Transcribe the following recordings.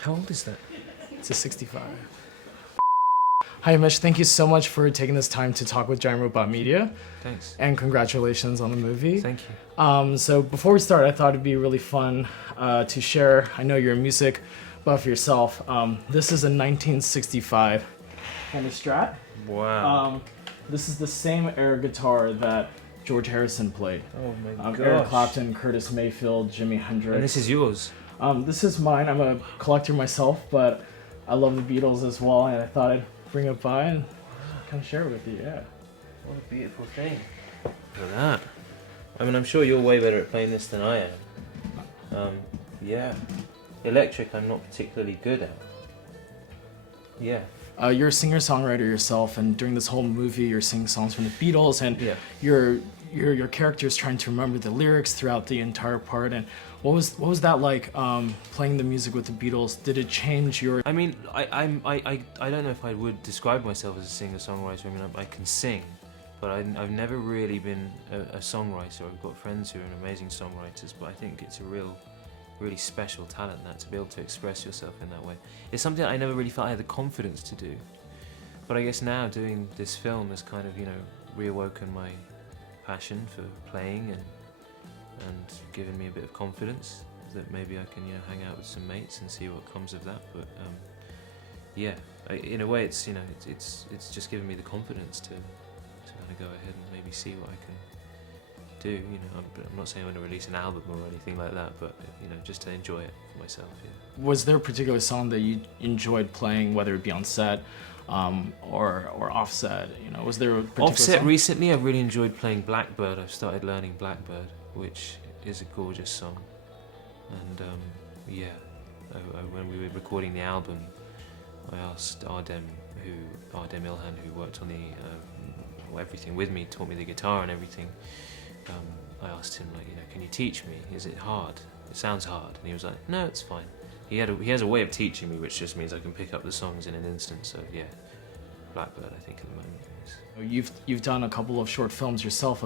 How old is that? It's a 65. Hi, Himesh. Thank you so much for taking this time to talk with Giant Robot Media. Thanks. And congratulations on the movie. Thank you. So before we start, I thought it'd be really fun to share. I know you're a music buff yourself. This is a 1965 Fender Strat. Wow. This is the same air guitar that George Harrison played. Oh my gosh. Eric Clapton, Curtis Mayfield, Jimi Hendrix. And this is yours? This is mine. I'm a collector myself, but I love the Beatles as well, and I thought I'd bring it by and kind of share it with you, yeah. What a beautiful thing. Look at that. I mean, I'm sure you're way better at playing this than I am. Yeah. Electric, I'm not particularly good at. Yeah. You're a singer-songwriter yourself, and during this whole movie, you're singing songs from the Beatles, and Yeah. your character is trying to remember the lyrics throughout the entire part. And what was that like, playing the music with the Beatles? Did it change your? I mean, I don't know if I would describe myself as a singer-songwriter. I mean, I can sing, but I've never really been a songwriter. I've got friends who are amazing songwriters, but I think it's a really special talent, that to be able to express yourself in that way. It's something I never really felt I had the confidence to do. But I guess now doing this film has kind of, reawoken my passion for playing and given me a bit of confidence that maybe I can, hang out with some mates and see what comes of that. But yeah, in a way, it's just given me the confidence to kind of go ahead and maybe see what I can do. I'm not saying I'm going to release an album or anything like that, but just to enjoy it for myself. Yeah. Was there a particular song that you enjoyed playing, whether it be on set or offset? Was there a particular Offset song? recently, I've really enjoyed playing Blackbird. I've started learning Blackbird, which is a gorgeous song. And yeah, when we were recording the album, I asked Ardem Ilhan, who worked on everything with me, taught me the guitar and everything. I asked him, can you teach me? Is it hard? It sounds hard. And he was like, no, it's fine. He has a way of teaching me, which just means I can pick up the songs in an instant. So yeah, Blackbird, I think, at the moment. You've done a couple of short films yourself,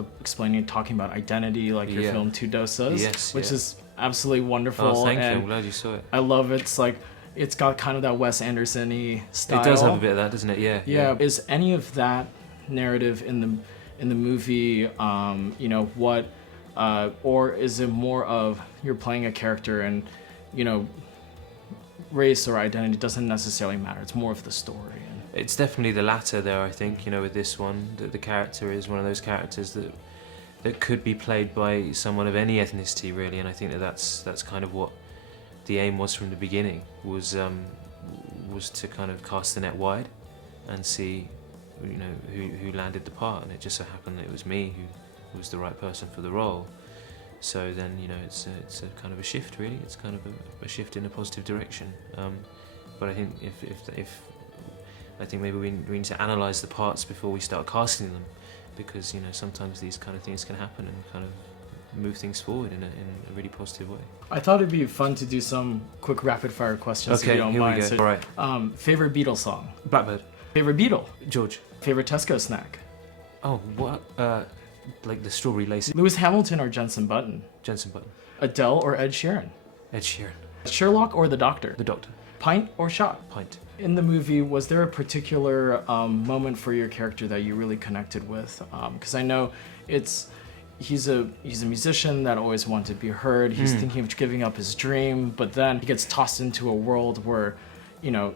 talking about identity, like your film Two Dosas, yes, which is absolutely wonderful. Oh, thank you. And I'm glad you saw it. I love it. It's got kind of that Wes Anderson-y style. It does have a bit of that, doesn't it? Yeah. Yeah. Is any of that narrative in the movie, or is it more of you're playing a character and, race or identity doesn't necessarily matter? It's more of the story. It's definitely the latter there, I think, with this one. The character is one of those characters that could be played by someone of any ethnicity, really, and I think that's kind of what the aim was from the beginning, was to kind of cast the net wide and see who landed the part, and it just so happened that it was me who was the right person for the role. So then, it's a kind of a shift, really. It's kind of a shift in a positive direction. But I think I think maybe we need to analyse the parts before we start casting them, because sometimes these kind of things can happen and kind of move things forward in a really positive way. I thought it'd be fun to do some quick rapid fire questions. Okay, if you don't here mind. we go. So, All right. Favorite Beatles song? Blackbird. Favorite Beatle? George. Favorite Tesco snack? Oh, what? Like the strawberry lace. Lewis Hamilton or Jensen Button? Jensen Button. Adele or Ed Sheeran? Ed Sheeran. Sherlock or the Doctor? The Doctor. Pint or shot? Pint. In the movie, was there a particular moment for your character that you really connected with? Because I know he's a musician that always wanted to be heard. He's thinking of giving up his dream, but then he gets tossed into a world where,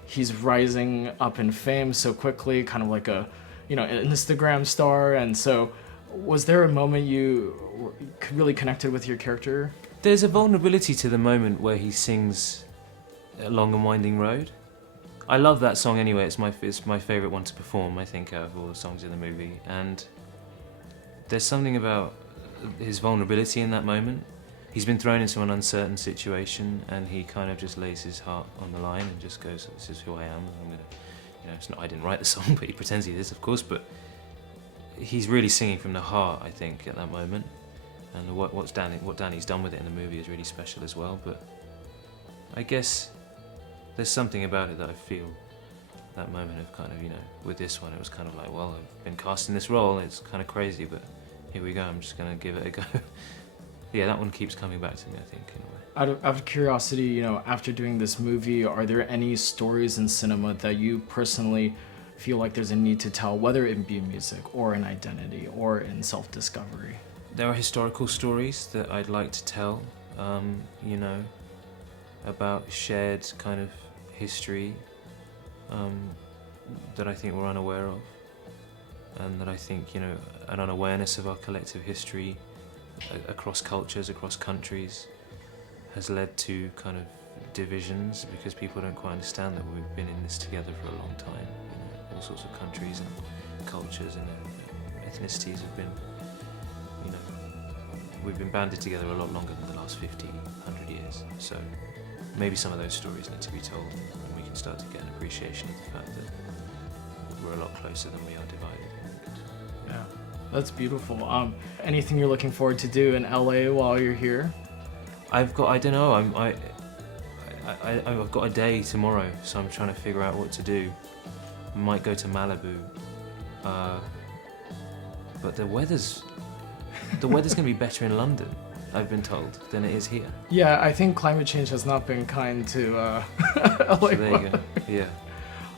he's rising up in fame so quickly, kind of like an Instagram star. And so, was there a moment you really connected with your character? There's a vulnerability to the moment where he sings Along a Winding Road. I love that song anyway. It's my favourite one to perform, I think, out of all the songs in the movie. And there's something about his vulnerability in that moment. He's been thrown into an uncertain situation, and he kind of just lays his heart on the line and just goes, "This is who I am. I'm gonna, it's not. I didn't write the song, but he pretends he is, of course. But he's really singing from the heart, I think, at that moment. And what Danny's done with it in the movie is really special as well. But I guess there's something about it that I feel, that moment of kind of, with this one, it was kind of like, well, I've been cast in this role, it's kind of crazy, but here we go, I'm just going to give it a go. Yeah, that one keeps coming back to me, I think, in a way. out of curiosity, you know, after doing this movie, are there any stories in cinema that you personally feel like there's a need to tell, whether it be music or in identity or in self-discovery? There are historical stories that I'd like to tell, you know, about shared kind of history that I think we're unaware of, and that I think, you know, an unawareness of our collective history across cultures, across countries, has led to kind of divisions because people don't quite understand that we've been in this together for a long time. You know, all sorts of countries and cultures and ethnicities have been, you know, we've been banded together a lot longer than the last 50, 100 years. So maybe some of those stories need to be told, and we can start to get an appreciation of the fact that we're a lot closer than we are divided. Yeah, that's beautiful. Anything you're looking forward to do in LA while you're here? I've got, I don't know, I've got a day tomorrow, so I'm trying to figure out what to do. I might go to Malibu, but the weather's gonna be better in London, I've been told, than it is here. Yeah, I think climate change has not been kind to LA. So there you go. Yeah.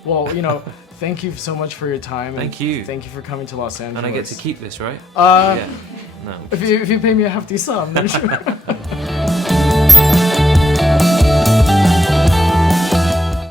Well, you know, thank you so much for your time. Thank you. Thank you for coming to Los Angeles. And I get to keep this, right? Uh, Yeah. No. If you pay me a hefty sum, then sure.